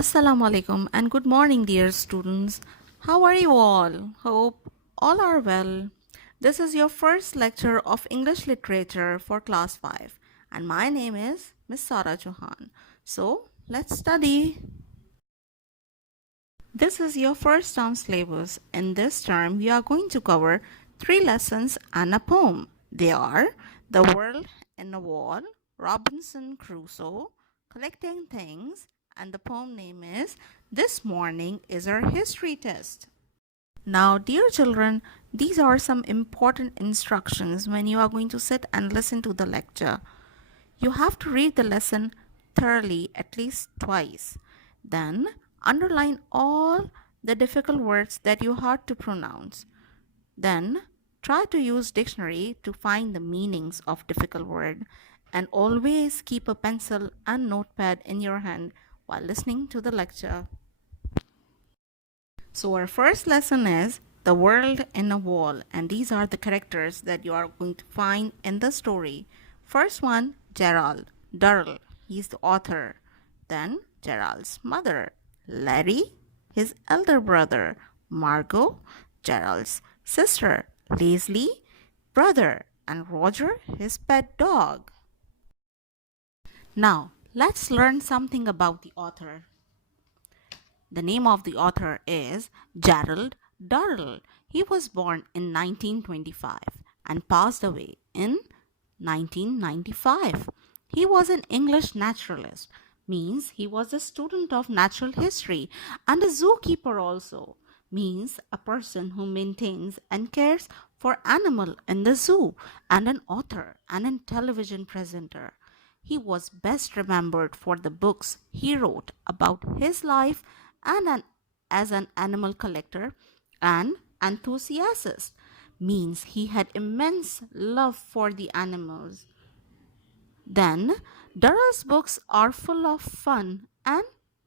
Assalamu alaikum and good morning, dear students. How are you all? Hope all are well. This is your first lecture of English literature for class 5, and my name is Miss Sara Chauhan. So, let's study. This is your first term syllabus. In this term, we are going to cover 3 lessons and a poem. They are The World in a Wall, Robinson Crusoe, Collecting Things, and the poem name is This Morning is Our History Test. Now, dear children, these are some important instructions when you are going to sit and listen to the lecture. You have to read the lesson thoroughly at least twice. Then underline all the difficult words that you hard to pronounce. Then try to use dictionary to find the meanings of difficult word and always keep a pencil and notepad in your hand while listening to the lecture. So our first lesson is The World in a Wall, and these are the characters that you are going to find in the story. First one, Gerald. Durrell, he's the author. Then Gerald's mother, Larry, his elder brother, Margot, Gerald's sister, Leslie, brother, and Roger, his pet dog. Now, let's learn something about the author. The name of the author is Gerald Durrell. He was born in 1925 and passed away in 1995. He was an English naturalist, means he was a student of natural history, and a zookeeper also, means a person who maintains and cares for animal in the zoo, and an author and a television presenter. He was best remembered for the books he wrote about his life and as an animal collector and enthusiast, means he had immense love for the animals. Then, Durrell's books are full of fun and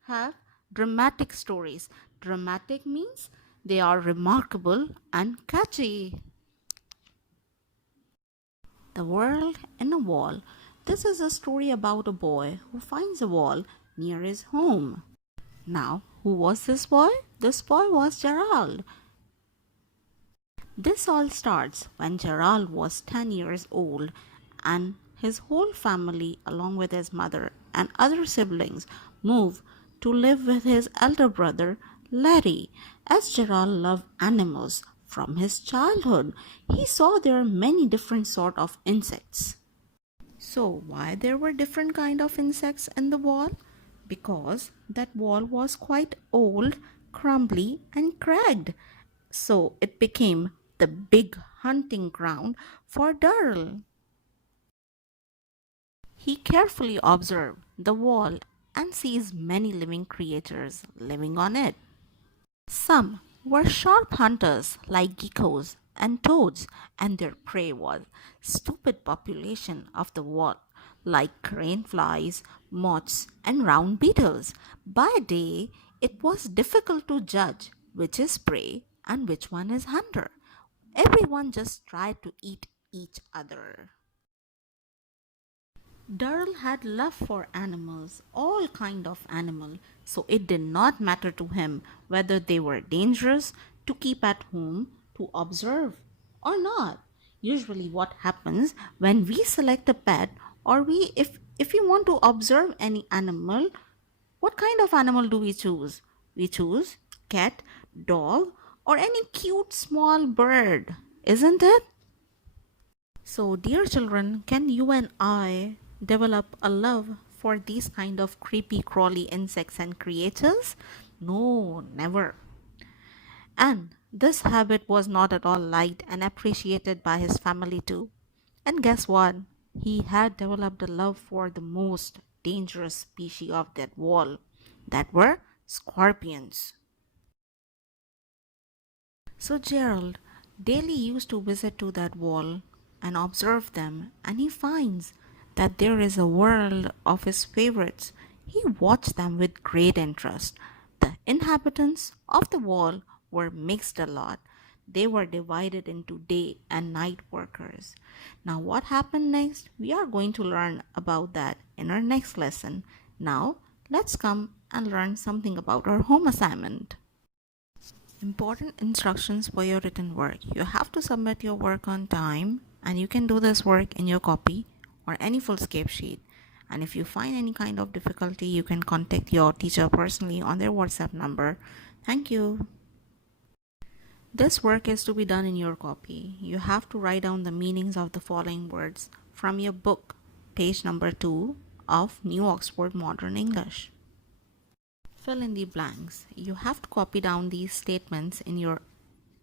have dramatic stories. Dramatic means they are remarkable and catchy. The World in a Wall. This is a story about a boy who finds a wall near his home. Now, who was this boy? This boy was Gerald. This all starts when Gerald was 10 years old and his whole family, along with his mother and other siblings, moved to live with his elder brother Larry. As Gerald loved animals from his childhood, he saw there are many different sort of insects. So why there were different kind of insects in the wall? Because that wall was quite old, crumbly and cracked. So it became the big hunting ground for Durrell. He carefully observed the wall and sees many living creatures living on it. Some were sharp hunters like geckos and toads, and their prey was stupid population of the wall like crane flies, moths, and round beetles. By day, it was difficult to judge which is prey and which one is hunter. Everyone just tried to eat each other. Durrell had love for animals, all kind of animal, so it did not matter to him whether they were dangerous to keep at home to observe or not. Usually what happens when we select a pet or we if we want to observe any animal, what kind of animal do we choose? We choose cat, dog, or any cute small bird, isn't it? So, dear children, can you and I develop a love for these kind of creepy crawly insects and creatures? No, never. And this habit was not at all liked and appreciated by his family too. And guess what? He had developed a love for the most dangerous species of that wall, that were scorpions. So Gerald daily used to visit to that wall and observe them, and he finds that there is a world of his favorites. He watched them with great interest. The inhabitants of the wall were mixed a lot. They were divided into day and night workers. Now, what happened next? We are going to learn about that in our next lesson. Now, let's come and learn something about our home assignment. Important instructions for your written work. You have to submit your work on time, and you can do this work in your copy or any Fullscape sheet. And if you find any kind of difficulty, you can contact your teacher personally on their WhatsApp number. Thank you. This work is to be done in your copy. You have to write down the meanings of the following words from your book, page number 2 of New Oxford Modern English. Fill in the blanks. You have to copy down these statements in your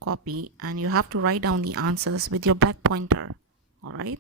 copy and you have to write down the answers with your black pointer. Alright?